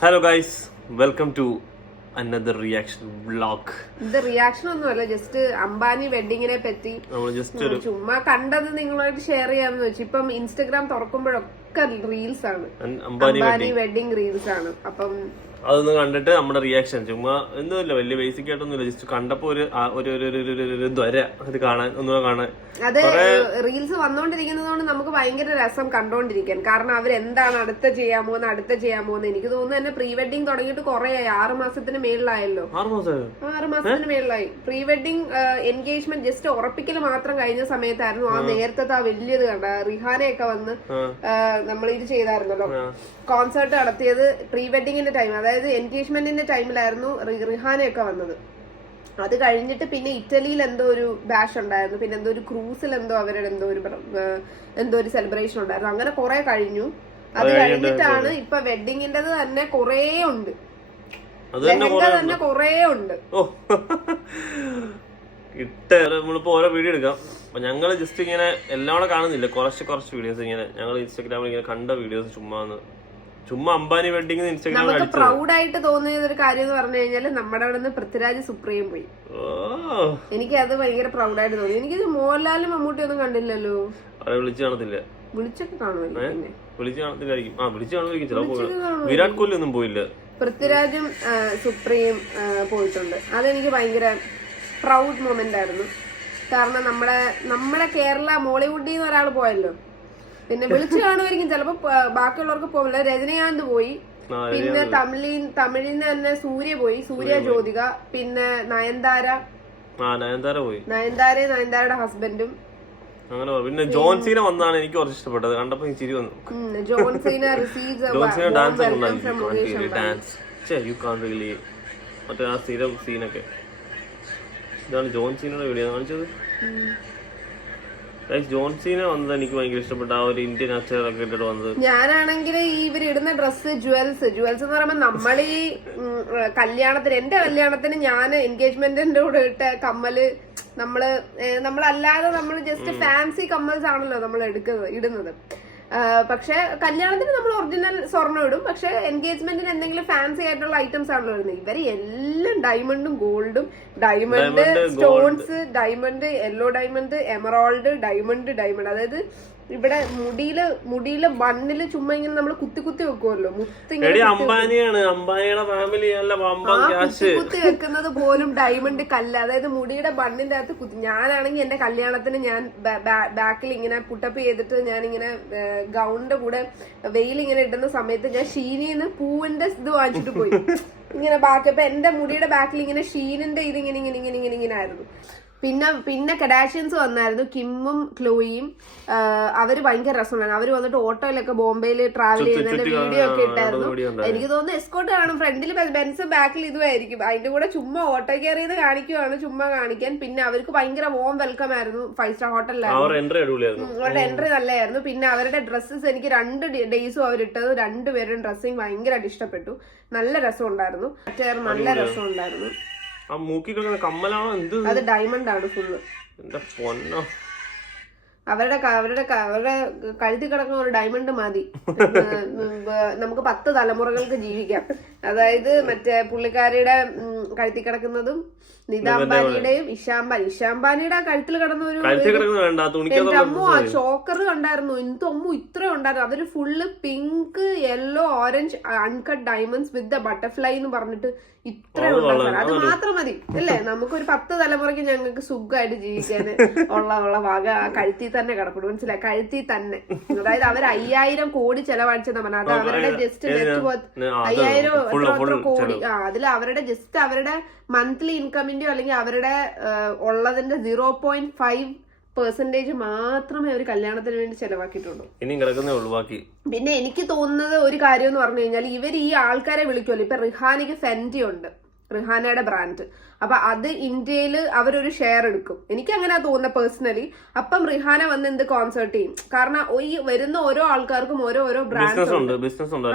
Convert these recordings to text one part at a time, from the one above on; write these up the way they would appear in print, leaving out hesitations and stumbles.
Hello guys, welcome to another reaction vlog. ഇത് reaction ഒന്നുമല്ല, just Ambani വെഡിങ്ങിനെ പറ്റി ചുമ്മാ കണ്ടത് നിങ്ങളായിട്ട് ഷെയർ ചെയ്യാന്ന് വെച്ചു. ഇപ്പം ഇൻസ്റ്റഗ്രാം തുറക്കുമ്പോഴൊക്കെ റീൽസ് ആണ്, അംബാനി വെഡിങ് റീൽസ് ആണ്. അപ്പം അതൊന്ന് കണ്ടിട്ട് നമ്മുടെ റിയാക്ഷൻ ചുമ്മാ ഒന്നുമില്ല, വലിയ ബേസിക് ആയിട്ടൊന്നുമില്ല, ജസ്റ്റ് കണ്ടപ്പോ ഒരു ദ്വര അത് കാണാൻ ഒന്നുകൂടെ കാണാൻ. അത് റീൽസ് വന്നോണ്ടിരിക്കുന്നതുകൊണ്ട് നമുക്ക് ഭയങ്കര രസം കണ്ടോണ്ടിരിക്കാൻ. കാരണം അവരെന്താണ് അടുത്ത ചെയ്യാൻ പോകുന്നത് എനിക്ക് തോന്നുന്നു തന്നെ പ്രീ വെഡിങ് തുടങ്ങിയിട്ട് കുറെ 6 മാസത്തിന് മേളിലായല്ലോ. 6 മാസത്തിന് മേളിലായി. പ്രീ വെഡിങ് എൻഗേജ്മെന്റ് ജസ്റ്റ് ഉറപ്പിക്കൽ മാത്രം കഴിഞ്ഞ സമയത്തായിരുന്നു ആ നേരത്തെ ആ വലിയത് കണ്ട റിഹാനയൊക്കെ വന്ന് നമ്മൾ ഇത് ചെയ്തായിരുന്നല്ലോ, കോൺസേർട്ട് നടത്തിയത് പ്രീ വെഡിങ്ങിന്റെ ടൈം, അതായത് എൻഗേജ്മെന്റിന്റെ ടൈമിലായിരുന്നു റിഹാനയൊക്കെ വന്നത്. അത് കഴിഞ്ഞിട്ട് പിന്നെ ഇറ്റലിയിൽ എന്തോ ഒരു ബാഷ് ഉണ്ടായിരുന്നു, പിന്നെ എന്തോ ഒരു ക്രൂസിൽ അവരുടെ എന്തോ ഒരു സെലിബ്രേഷൻ ഉണ്ടായിരുന്നു. അങ്ങനെ കുറെ കഴിഞ്ഞു. അത് കഴിഞ്ഞിട്ടാണ് ഇപ്പൊ വെഡിങ്ങിന്റെത് തന്നെ കൊറേ ഉണ്ട്, ലഹങ്ക തന്നെ കൊറേ ഉണ്ട്. നമ്മളിപ്പോ ഓരോ വീഡിയോ എടുക്കാം. അപ്പൊ ഞങ്ങള് ജസ്റ്റ് ഇങ്ങനെ എല്ലാം കൂടെ കാണുന്നില്ല, കുറച്ച് വീഡിയോസ് ഇങ്ങനെ ഞങ്ങൾ ഇൻസ്റ്റാഗ്രാമിൽ ഇങ്ങനെ കണ്ട വീഡിയോസ് ചുമ്മാ അംബാനി വെഡിങ് ഇൻസ്റ്റാഗ്രാമിൽ നമുക്ക് പ്രൗഡ് ആയിട്ട് തോന്നിയ ഒരു കാര്യം എന്ന് പറഞ്ഞു കഴിഞ്ഞാല് നമ്മുടെ അവിടെ നിന്ന് പൃഥ്വിരാജ് സുപ്രീം പോയി. എനിക്ക് അത് ഭയങ്കര പ്രൗഡായിട്ട് തോന്നി. എനിക്കിത് മോഹൻലാലും മമ്മൂട്ടി ഒന്നും കണ്ടില്ലല്ലോ. വിളിച്ചു കാണത്തില്ല, വിളിച്ചൊക്കെ കാണുമല്ലോ, വിളിച്ചു കാണത്തില്ലായിരിക്കും. വിളിച്ചു കാണുമായിരിക്കും ചിലപ്പോൾ. വിരാട് കോഹ്ലി ഒന്നും പോയില്ല, പൃഥ്വിരാജും സുപ്രീം പോയിട്ടുണ്ട്. അതെനിക്ക് ഭയങ്കര പ്രൗഡ് മൊമെന്റ് ആയിരുന്നു. കാരണം നമ്മുടെ കേരള മോളിവുഡിൽ നിന്ന് ഒരാൾ പോയല്ലോ. പിന്നെ വിളിച്ചു കാണുമായിരിക്കും ചിലപ്പോ, ബാക്കിയുള്ളവർക്ക് പോകില്ല. രജനീകാന്ത് പോയി, പിന്നെ തമിഴിന്ന് തന്നെ സൂര്യ ജ്യോതിക, പിന്നെ നയൻതാര പോയി, നയൻതാരയുടെ ഹസ്ബൻഡും. അങ്ങനെ പിന്നെ ജോൺസീന വന്നാണ് എനിക്ക് കുറച്ച് ഇഷ്ടപ്പെട്ടത്. കണ്ടപ്പോ ചിരി വന്നു. ജോൺസീന മറ്റേ ആ സ്ഥിരം സീനൊക്കെ. ഇതാണ് ജോൺസീനയുടെ വീഡിയോ കാണിച്ചത്. ജോൺസീന വന്നത് എനിക്ക് ഭയങ്കര ഇഷ്ടപ്പെട്ട ആ ഒരു ഇന്ത്യൻ അച്ചടക്കം ഇട്ടിട്ട് വന്നത്. ഞാനാണെങ്കിൽ ഇവരിടുന്ന ഡ്രസ്സ് ജുവൽസ് എന്ന് പറയുമ്പോ നമ്മൾ ഈ കല്യാണത്തിന്, എന്റെ കല്യാണത്തിന് ഞാൻ എൻഗേജ്മെന്റിന്റെ കൂടെ ഇട്ട കമ്മല് നമ്മളല്ലാതെ നമ്മൾ ജസ്റ്റ് ഫാൻസി കമ്മൽസ് ആണല്ലോ നമ്മൾ ഇടുന്നത്. പക്ഷെ കല്യാണത്തിന് നമ്മൾ ഒറിജിനൽ സ്വർണ്ണം ഇടും, പക്ഷെ എൻഗേജ്മെന്റിന് എന്തെങ്കിലും ഫാൻസി ആയിട്ടുള്ള ഐറ്റംസ് ആണല്ലോ ഇടുന്നത്. ഇവര് എല്ലാം ഡയമണ്ടും ഗോൾഡും, diamond stones, diamond yellow diamond, emerald, diamond. അതായത് ഇവിടെ മുടിയില് ബണ്ണില് ചുമ്മാ ഇങ്ങനെ നമ്മൾ കുത്തി വെക്കുമല്ലോ, കുത്തി വെക്കുന്നത് പോലും ഡയമണ്ട് കല്ല്. അതായത് മുടിയുടെ ബണ്ണിന്റെ അകത്ത് കുത്തി. ഞാനാണെങ്കിൽ എന്റെ കല്യാണത്തിന് ഞാൻ ബാക്കിൽ ഇങ്ങനെ പുട്ടപ്പ് ചെയ്തിട്ട് ഞാനിങ്ങനെ ഗൗണിന്റെ കൂടെ വെയിൽ ഇങ്ങനെ ഇടുന്ന സമയത്ത് ഞാൻ ഷീനിന്ന് പൂവിന്റെ ഇത് വാങ്ങിച്ചിട്ട് പോയി ഇങ്ങനെ ബാക്കി. അപ്പൊ എന്റെ മുടിയുടെ ബാക്കിൽ ഇങ്ങനെ ഷീനിന്റെ ഇങ്ങനെ ആയിരുന്നു. പിന്നെ കഡാഷ്യൻസ് വന്നായിരുന്നു, കിമ്മും ക്ലോയിയും. അവര് ഭയങ്കര രസമുണ്ടായിരുന്നു. അവര് വന്നിട്ട് ഓട്ടോയിലൊക്കെ ബോംബെയിൽ ട്രാവൽ ചെയ്യുന്നതിന്റെ വീഡിയോ ഒക്കെ ഇട്ടായിരുന്നു. എനിക്ക് തോന്നുന്നു എസ്കോട്ട് കാണും, ഫ്രണ്ടിൽ ബെൻസ്, ബാക്കിൽ ഇതുമായിരിക്കും. അതിന്റെ കൂടെ ചുമ്മാ ഓട്ടോ കയറിയത് കാണിക്കുവാണ്, ചുമ്മാ കാണിക്കാൻ. പിന്നെ അവർക്ക് ഭയങ്കര വോം വെൽക്കം ആയിരുന്നു 5-star ഹോട്ടലിലായിരുന്നു. അവരുടെ എൻട്രി നല്ലതായിരുന്നു. പിന്നെ അവരുടെ ഡ്രസ്സസ് എനിക്ക് 2 ഡേയ്സും അവരിട്ടത്, 2 പേരും ഡ്രസ്സിങ് ഭയങ്കരമായിട്ട് ഇഷ്ടപ്പെട്ടു. നല്ല രസമുണ്ടായിരുന്നു, നല്ല രസമുണ്ടായിരുന്നു. ആ മൂക്കി കിടക്കുന്ന കമ്മലാണോ എന്ത്? അത് ഡയമണ്ട് ആണ് ഫുള്ള്. എന്റെ പൊന്നോ, അവരുടെ കഴുത്തി കിടക്കുന്ന ഒരു ഡയമണ്ട് മതി, നമുക്ക് 10 തലമുറകൾക്ക് ജീവിക്കാം. അതായത് മറ്റേ പുള്ളിക്കാരിയുടെ കഴുത്തി കിടക്കുന്നതും നിതാംബാനിയുടെയും ഇഷാംബാനിയുടെ കഴുത്തിൽ കിടന്ന ഒരു അമ്മു ആ ചോക്കർ കണ്ടായിരുന്നു. അമ്മു ഇത്രയും ഉണ്ടായിരുന്നു. അതൊരു full pink, yellow, orange uncut diamonds with the butterfly എന്ന് പറഞ്ഞിട്ട് ഇത്രയും ഉണ്ടായിരുന്നു. അത് മാത്രം മതി അല്ലേ? നമുക്കൊരു 10 തലമുറയ്ക്ക് ഞങ്ങൾക്ക് സുഖമായിട്ട് ജീവിക്കാൻ ഉള്ള വക കഴുത്തി തന്നെ കിടപ്പുണ്ട്. മനസ്സിലായി? കഴുത്തി തന്നെ. അതായത് അവർ 5000 കോടി ചെലവഴിച്ചെന്ന് പറഞ്ഞാൽ അത് അവരുടെ ജസ്റ്റ് നെറ്റ് വർത്ത് 5000 കോടി. അതിൽ അവരുടെ ജസ്റ്റ് അവരുടെ മന്ത്ലി ഇൻകമിന്റെയോ അല്ലെങ്കിൽ അവരുടെ ഉള്ളതിന്റെ 0.5% മാത്രമേ അവർ കല്യാണത്തിന് വേണ്ടി ചെലവാക്കിയിട്ടുള്ളൂ. പിന്നെ എനിക്ക് തോന്നുന്നത് ഒരു കാര്യം എന്ന് പറഞ്ഞു കഴിഞ്ഞാൽ ഇവർ ഈ ആൾക്കാരെ വിളിക്കുമല്ലോ. ഇപ്പൊ റിഹാനയ്ക്ക് ഫെൻറ്റി ഉണ്ട്, റിഹാനയുടെ ബ്രാൻഡ്. അപ്പൊ അത് ഇന്ത്യയിൽ അവരൊരു ഷെയർ എടുക്കും. എനിക്ക് അങ്ങനെ തോന്നുന്നത് പേഴ്സണലി. അപ്പം റിഹാന വന്ന് എന്ത് കോൺസേർട്ട് ചെയ്യും? കാരണം ഈ വരുന്ന ഓരോ ആൾക്കാർക്കും ഓരോ ബ്രാൻഡ്സ് ഉണ്ട്.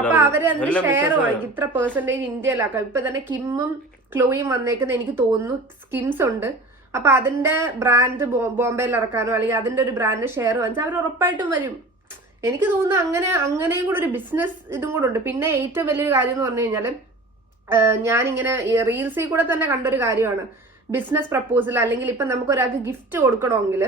അപ്പൊ അവര് എന്ത് ഷെയർ വാങ്ങിക്കും, ഇത്ര പെർസെന്റേജ് ഇന്ത്യയിലാക്കാം. ഇപ്പൊ തന്നെ കിമ്മും ക്ലോയും വന്നേക്കുന്നത് എനിക്ക് തോന്നുന്നു സ്കിംസ് ഉണ്ട്. അപ്പൊ അതിന്റെ ബ്രാൻഡ് ബോംബെയിൽ ഇറക്കാനോ അല്ലെങ്കിൽ അതിന്റെ ഒരു ബ്രാൻഡ് ഷെയർ വാങ്ങിച്ചാൽ അവർ ഉറപ്പായിട്ടും വരും. എനിക്ക് തോന്നുന്നു അങ്ങനെയും കൂടെ ഒരു ബിസിനസ് ഇതും കൂടെ ഉണ്ട്. പിന്നെ ഏറ്റവും വലിയൊരു കാര്യം എന്ന് പറഞ്ഞു കഴിഞ്ഞാല് ഞാനിങ്ങനെ റീൽസിൽ കൂടെ തന്നെ കണ്ടൊരു കാര്യമാണ് ബിസിനസ് പ്രപ്പോസൽ. അല്ലെങ്കിൽ ഇപ്പൊ നമുക്ക് ഒരാൾക്ക് ഗിഫ്റ്റ് കൊടുക്കണമെങ്കിൽ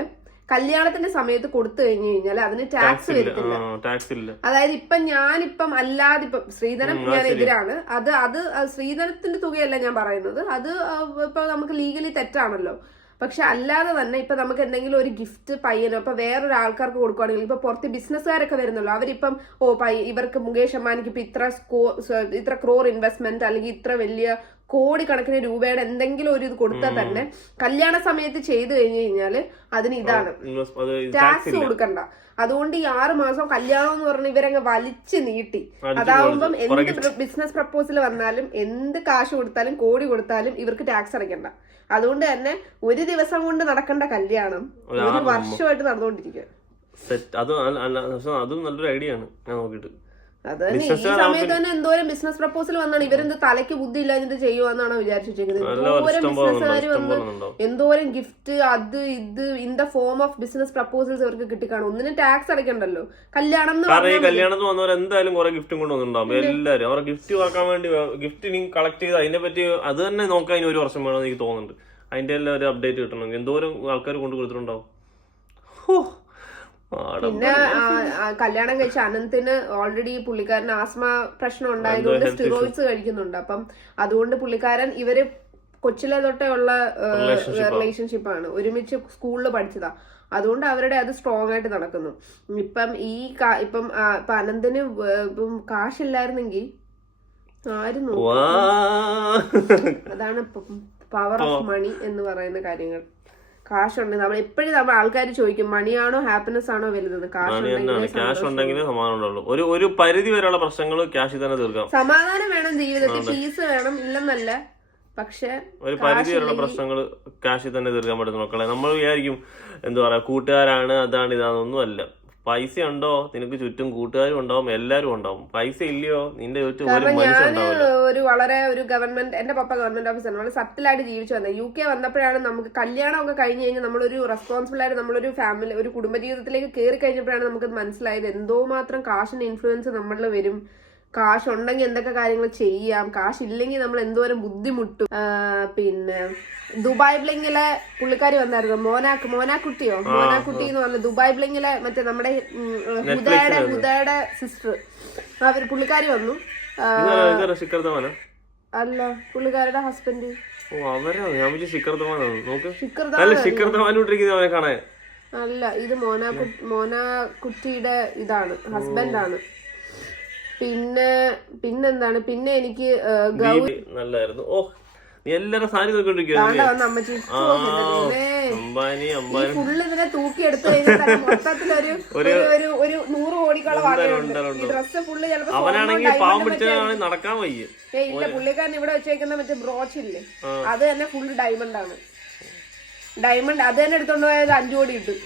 കല്യാണത്തിന്റെ സമയത്ത് കൊടുത്തു കഴിഞ്ഞു കഴിഞ്ഞാൽ അതിന് ടാക്സ് വരത്തില്ല. അതായത് ഞാനിപ്പം അല്ലാതെ ഇപ്പം ശ്രീധനം ഞാൻ എതിരാണ്. അത് ശ്രീധനത്തിന്റെ തുകയല്ല ഞാൻ പറയുന്നത്, അത് ഇപ്പൊ നമുക്ക് ലീഗലി തെറ്റാണല്ലോ. പക്ഷെ അല്ലാതെ തന്നെ ഇപ്പൊ നമുക്ക് എന്തെങ്കിലും ഒരു ഗിഫ്റ്റ് പയ്യനോ ഇപ്പൊ വേറൊരു ആൾക്കാർക്ക് കൊടുക്കുകയാണെങ്കിൽ ഇപ്പൊ പുറത്ത് ബിസിനസ്സുകാരൊക്കെ വരുന്നല്ലോ, അവരിപ്പം ഇവർക്ക് മുകേഷ് അംബാനിക്ക് ഇപ്പൊ ഇത്ര ക്രോർ ഇൻവെസ്റ്റ്മെന്റ് അല്ലെങ്കിൽ ഇത്ര വലിയ കോടിക്കണക്കിന് രൂപയുടെ എന്തെങ്കിലും ഒരു ഇത് കൊടുത്താൽ തന്നെ കല്യാണ സമയത്ത് ചെയ്തു കഴിഞ്ഞു കഴിഞ്ഞാല് അതിന് ഇതാണ് ടാക്സ് കൊടുക്കണ്ട. അതുകൊണ്ട് ഈ 6 മാസം കല്യാണം എന്ന് പറഞ്ഞ ഇവരങ്ങ് വലിച്ചു നീട്ടി. അതാവുമ്പം എന്ത് ബിസിനസ് പ്രപ്പോസൽ വന്നാലും എന്ത് കാശ് കൊടുത്താലും കോടി കൊടുത്താലും ഇവർക്ക് ടാക്സ് അടയ്ക്കണ്ട. അതുകൊണ്ട് തന്നെ ഒരു ദിവസം കൊണ്ട് നടക്കേണ്ട കല്യാണം ഒരു വർഷമായിട്ട് നടന്നുകൊണ്ടിരിക്കുക. അതും നല്ലൊരു ഐഡിയ ആണ് ഞാൻ നോക്കിയിട്ട്. അത് തന്നെ ഈ സമയത്ത് തന്നെ എന്തോരം ബിസിനസ് പ്രപ്പോസൽ വന്നാണ് ഇവരെന്ത് തലയ്ക്ക് ബുദ്ധി ഇല്ലാഞ്ഞിട്ട് ചെയ്യുവാന്നാണ് വിചാരിച്ചിരിക്കുന്നത്. എന്തോരം ബിസിനസ്സുകാർ വന്ന് എന്തോരം ഗിഫ്റ്റ് അത് ഇത് in the form of business proposals ഇവർക്ക് കിട്ടിക്കാണും. ഒന്നിനും ടാക്സ് അടയ്ക്കണ്ടല്ലോ. കല്യാണം കല്യാണത്തിന് വന്നവർ എന്തായാലും കുറെ ഗിഫ്റ്റും കൊണ്ടുവന്നിട്ടുണ്ടാവും. എല്ലാവരും അവരുടെ ഗിഫ്റ്റ് വാക്കാൻ വേണ്ടി ഗിഫ്റ്റ് ഇനി കളക്ട് ചെയ്ത് അതിനെ പറ്റി അത് തന്നെ നോക്കാൻ ഇനി 1 വർഷം വേണമെന്ന് എനിക്ക് തോന്നുന്നുണ്ട്. അതിന്റെ എല്ലാം ഒരു അപ്ഡേറ്റ് കിട്ടണമെങ്കിൽ എന്തോരം ആൾക്കാർ കൊണ്ട് കൊടുത്തിട്ടുണ്ടാവും. പിന്നെ കല്യാണം കഴിച്ച അനന്തിന് ഓൾറെഡി പുള്ളിക്കാരന് ആസ്മ പ്രശ്നം ഉണ്ടായതുകൊണ്ട് സ്റ്റിറോയിഡ്സ് കഴിക്കുന്നുണ്ട്. അപ്പം അതുകൊണ്ട് പുള്ളിക്കാരൻ ഇവര് കൊച്ചിലെ തൊട്ടേ ഉള്ള റിലേഷൻഷിപ്പാണ്, ഒരുമിച്ച് സ്കൂളിൽ പഠിച്ചതാ. അതുകൊണ്ട് അവരുടെ അത് സ്ട്രോങ് ആയിട്ട് നടക്കുന്നു. ഇപ്പം അനന്തിന് ഇപ്പം കാശില്ലായിരുന്നെങ്കിൽ ആരും നോക്കും. അതാണ് പവർ ഓഫ് മണി എന്ന് പറയുന്ന കാര്യങ്ങൾ. കാശുണ്ട് നമ്മൾ എപ്പോഴും ആൾക്കാർ ചോദിക്കും മണിയാണോ ഹാപ്പിനെസ് ആണോ വലുതെന്ന്. ക്യാഷ് ഉണ്ടെങ്കിൽ സമാധാനം. ഒരു പരിധി വരെയുള്ള പ്രശ്നങ്ങൾ ക്യാഷിൽ തന്നെ തീർക്കാം. സമാധാനം വേണം ജീവിതത്തിൽ, പീസ് വേണം ഇല്ലെന്നല്ല, പക്ഷെ ഒരു പരിധി വരെയുള്ള പ്രശ്നങ്ങൾ ക്യാഷിൽ തന്നെ തീർക്കാൻ പറ്റുന്ന മക്കളെ. നമ്മൾ വിചാരിക്കും എന്താ പറയാ കൂട്ടുകാരാണ് അതാണ് ഇതാണെന്നൊന്നും അല്ല. പൈസ ഉണ്ടോ നിനക്ക് ചുറ്റും കൂട്ടുകാരും ഉണ്ടാവും, എല്ലാരും ഉണ്ടാവും. പൈസ ഇല്ലയോ നിന്റെ ചുറ്റും ഒരു മനുഷ്യൻ ഉണ്ടാവില്ല. ഒരു ഗവൺമെന്റ്, എന്റെ പപ്പ ഗവൺമെന്റ് ഓഫീസറാണ്, വളരെ സട്ടിലായിട്ട് ജീവിച്ചു വന്നത്. UK വന്നപ്പോഴാണ് നമുക്ക് കല്യാണം ഒക്കെ കഴിഞ്ഞ് കഴിഞ്ഞാൽ നമ്മളൊരു റെസ്പോൺസിബിൾ ആയിട്ട് നമ്മളൊരു ഫാമിലി ഒരു കുടുംബജീവിതത്തിലേക്ക് കയറി കഴിഞ്ഞപ്പോഴാണ് നമുക്ക് മനസ്സിലായത് എന്തോ മാത്രം കാശിന്റെ ഇൻഫ്ലുവൻസ് നമ്മളിൽ വരും. കാശുണ്ടെങ്കിൽ എന്തൊക്കെ കാര്യങ്ങൾ ചെയ്യാം, കാശില്ലെങ്കിൽ നമ്മൾ എന്തോരം ബുദ്ധിമുട്ടും. പിന്നെ ദുബായ് ബ്ലിങ്ങിലെ പുള്ളിക്കാരി വന്നായിരുന്നു, മോനാക്കുട്ടി എന്ന് പറഞ്ഞ ദുബായ് ബ്ലിങ്ങിലെ മറ്റേ നമ്മുടെ ഹുദയുടെ സിസ്റ്റർ, പുള്ളിക്കാരി വന്നു. അല്ല പുള്ളിക്കാരുടെ ഹസ്ബൻഡ്. അല്ല ഇത് മോനാക്കുട്ടിയുടെ ഇതാണ്, ഹസ്ബൻഡാണ്. പിന്നെന്താണ് പിന്നെ എനിക്ക് നല്ലായിരുന്നു. ഓ എല്ലാരും സാരി ഫുള്ള് ഇതിനെ തൂക്കിയെടുത്ത് കഴിഞ്ഞാൽ മൊത്തത്തിലൊരു 100 കോടിക്കോളം വകയുണ്ട്. ഈ ഡ്രസ്സ് ഫുള്ള് ചിലപ്പോ നടക്കാൻ വയ്യ. ഇല്ല പുള്ളിക്കാരൻ ഇവിടെ വെച്ചേക്കുന്ന മറ്റേ ബ്രോച്ച് ഇല്ലേ അത് തന്നെ ഫുള്ള് ഡയമണ്ട് ആണ്. ഡയമണ്ട് അത് തന്നെ എടുത്തോണ്ട് പോയത് 5 കോടി കിട്ടും.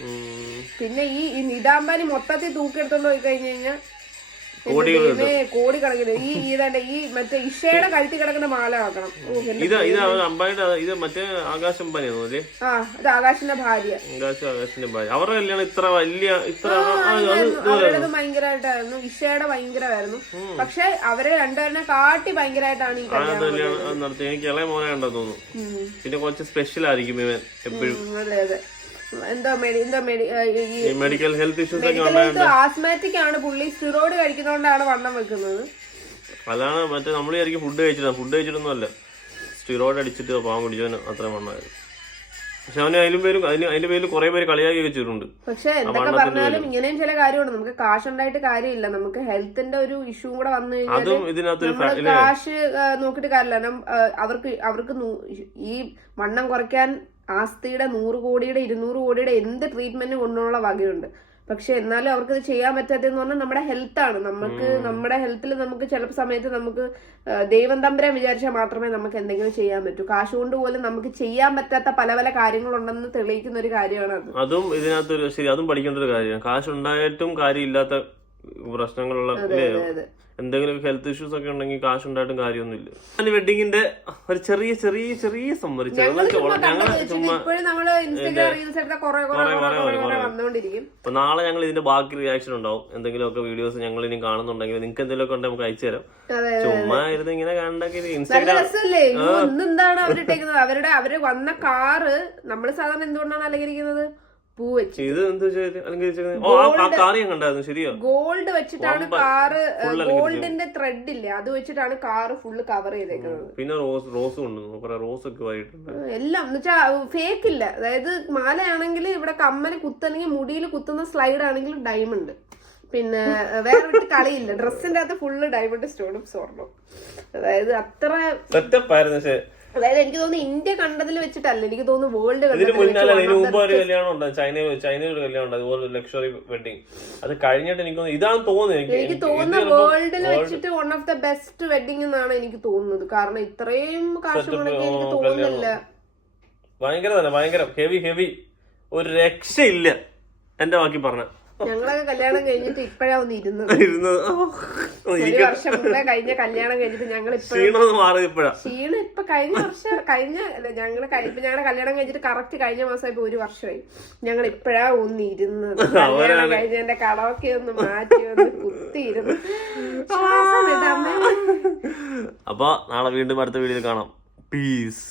പിന്നെ ഈ നിതാംബാനി മൊത്തത്തിൽ തൂക്കിയെടുത്തോണ്ട് പോയി കഴിഞ്ഞു കഴിഞ്ഞാൽ കോടിക്കണക്കിന്. ഈ മറ്റേ ഇഷയുടെ കഴുത്തി കിടക്കുന്ന മാല ആക്കണം. ഇത് ആകാശ് അംബാനി ഇത് ആകാശിന്റെ ഭാര്യ. അവരുടെ കല്യാണം ഇത്ര വലിയ അവരുടേത് ഭയങ്കരമായിട്ടായിരുന്നു, ഇഷയുടെ ഭയങ്കരമായിരുന്നു. പക്ഷെ അവരെ രണ്ടുപേരെ കാട്ടി ഭയങ്കരമായിട്ടാണ് ഈ കല്യാണം നടത്തി. എനിക്ക് ഇളയ മോനെ കണ്ടെന്ന് തോന്നുന്നു. പിന്നെ കുറച്ച് സ്പെഷ്യൽ ആയിരിക്കും ഇവൻ എപ്പോഴും. അതെ അതെ മെഡിക്കൽ ഹെൽത്ത് ഇഷ്യൂസ് ആസ്മാറ്റിക് ആണ് പുള്ളി. സ്റ്റിറോയിഡ് കഴിക്കുന്നോണ്ടാണ് വണ്ണം വെക്കുന്നത്. അതാണ് മറ്റേ നമ്മൾ വിചാരിക്കും ഫുഡ് കഴിച്ചിട്ടൊന്നും അല്ല, സ്റ്റിറോയിഡ് അടിച്ചിട്ട് പാവം പിടിച്ചവന് അത്രയും വണ്ണമായിരുന്നു. പക്ഷെ അവന് അതിന്റെ പേരിൽ കുറെ പേര് കളിയാക്കി വെച്ചിട്ടുണ്ട്. പക്ഷെ എന്തൊക്കെ പറഞ്ഞാലും ഇങ്ങനെയും ചില കാര്യമുണ്ട്. നമുക്ക് കാശ് ഉണ്ടായിട്ട് കാര്യമില്ല, നമുക്ക് ഹെൽത്തിന്റെ ഒരു ഇഷ്യൂ കൂടെ വന്നു കഴിഞ്ഞാൽ കാശ് നോക്കിയിട്ട് കാര്യമില്ല. അവർക്ക് ഈ വണ്ണം കുറയ്ക്കാൻ ആസ്തിയുടെ 100 കോടിയുടെ 200 കോടിയുടെ എന്ത് ട്രീറ്റ്മെന്റ് കൊണ്ടുള്ള വകയുണ്ട്. പക്ഷെ എന്നാലും അവർക്ക് ഇത് ചെയ്യാൻ പറ്റാത്തതെന്ന് പറഞ്ഞാൽ നമ്മുടെ ഹെൽത്താണ്. നമ്മുടെ ഹെൽത്തിൽ നമുക്ക് ചില സമയത്ത് നമുക്ക് ദൈവം തമ്പുരാൻ വിചാരിച്ചാൽ മാത്രമേ നമുക്ക് എന്തെങ്കിലും ചെയ്യാൻ പറ്റൂ. കാശ് കൊണ്ട് പോലും നമുക്ക് ചെയ്യാൻ പറ്റാത്ത പല പല കാര്യങ്ങളുണ്ടെന്ന് തെളിയിക്കുന്ന ഒരു കാര്യമാണ് അത്. അതും ഇതിനകത്തൊരു ശരി അതും പഠിക്കേണ്ട ഒരു കാര്യമാണ്. കാശുണ്ടായിട്ടും കാര്യമില്ലാത്ത പ്രശ്നങ്ങളുള്ള എന്തെങ്കിലും ഹെൽത്ത് ഇഷ്യൂസ് ഒക്കെ ഉണ്ടെങ്കിൽ കാശ് ഉണ്ടായിട്ടും കാര്യമൊന്നുമില്ല. അതിന് വെഡിങ്ങിന്റെ ഒരു ചെറിയ ചെറിയ ചെറിയ സംഭരിച്ചു അപ്പൊ നാളെ ഞങ്ങൾ ഇതിന്റെ ബാക്കി റിയാക്ഷൻ ഉണ്ടാവും. എന്തെങ്കിലുമൊക്കെ വീഡിയോസ് ഞങ്ങൾ ഇനി കാണുന്നുണ്ടെങ്കിൽ നിങ്ങൾക്ക് എന്തെങ്കിലുമൊക്കെ ഉണ്ടെങ്കിൽ നമുക്ക് അയച്ചു തരാം. ചുമ്മാ ഇരുന്ന് ഇങ്ങനെ കണ്ടെങ്കിൽ ഇൻസ്റ്റാഗ്രാം എന്താണ് അവരുടെ അവര് വന്ന കാറ് നമ്മള് സാധാരണ എന്തുകൊണ്ടാണ് അലങ്കരിക്കുന്നത്? പൂ വെച്ച്. ഇത് ശരിയോ ഗോൾഡ് വെച്ചിട്ടാണ് കാറ്, ഗോൾഡിന്റെ ത്രെഡ് ഇല്ലേ അത് വെച്ചിട്ടാണ് കാറ് ഫുള്ള് കവർ ചെയ്തേക്കുന്നത്. പിന്നെ റോസ് ഉണ്ട്, റോസ് ഒക്കെ ആയിട്ടുണ്ട് എല്ലാം എന്ന് വെച്ചാ ഫേക്ക് ഇല്ല. അതായത് മാലയാണെങ്കിൽ ഇവിടെ കമ്മല് കുത്തണെങ്കിൽ മുടിയിൽ കുത്തുന്ന സ്ലൈഡ് ആണെങ്കിൽ ഡയമണ്ട്. പിന്നെ വേറെ വിട്ട് കളിയില്ല. ഡ്രസ്സിന്റെ അകത്ത് ഫുള്ള് ഡയമണ്ട് സ്റ്റോണും സ്വർണ്ണം. അതായത് അത്ര സെറ്റപ്പായിരുന്നു. അതായത് എനിക്ക് തോന്നുന്നു ഇന്ത്യ കണ്ടതിൽ വെച്ചിട്ടല്ല, എനിക്ക് തോന്നുന്നു വേൾഡ് ചൈനയിൽ ഒരു കല്യാണം ഉണ്ട് അതുപോലെ ലക്ഷറി വെഡിങ്. അത് കഴിഞ്ഞിട്ട് എനിക്ക് ഇതാണ് തോന്നുന്നത്. എനിക്ക് തോന്നുന്നു വേൾഡിൽ വെച്ചിട്ട് one of the best wedding എന്നാണ് എനിക്ക് തോന്നുന്നത്. കാരണം ഇത്രയും കാശ് മുടക്കി എനിക്ക് തോന്നുന്നില്ല. ഭയങ്കര തന്നെ ഭയങ്കര ഹെവി ഒരു രക്ഷയില്ല. എന്റെ ബാക്കി പറഞ്ഞ ഞങ്ങളൊക്കെ കല്യാണം കഴിഞ്ഞിട്ട് ഇപ്പഴാ ഒന്ന് ഇരുന്നത്. ഒരു വർഷം മുമ്പേ കഴിഞ്ഞ കല്യാണം കഴിഞ്ഞിട്ട് ഞങ്ങൾ ക്ഷീണം ഇപ്പൊ കഴിഞ്ഞ വർഷം ഞങ്ങളുടെ കല്യാണം കഴിഞ്ഞിട്ട് കറക്റ്റ് കഴിഞ്ഞ മാസം ഇപ്പൊ ഒരു വർഷമായി. ഞങ്ങൾ ഇപ്പഴാ ഒന്ന് ഇരുന്നത്. കല്യാണം കഴിഞ്ഞതിന്റെ കടമൊക്കെ ഒന്ന് മാറ്റി ഒന്ന് കുത്തിയിരുന്നു. അപ്പൊ നാളെ വീണ്ടും അടുത്ത വീഡിയോയിൽ കാണാം. പീസ്.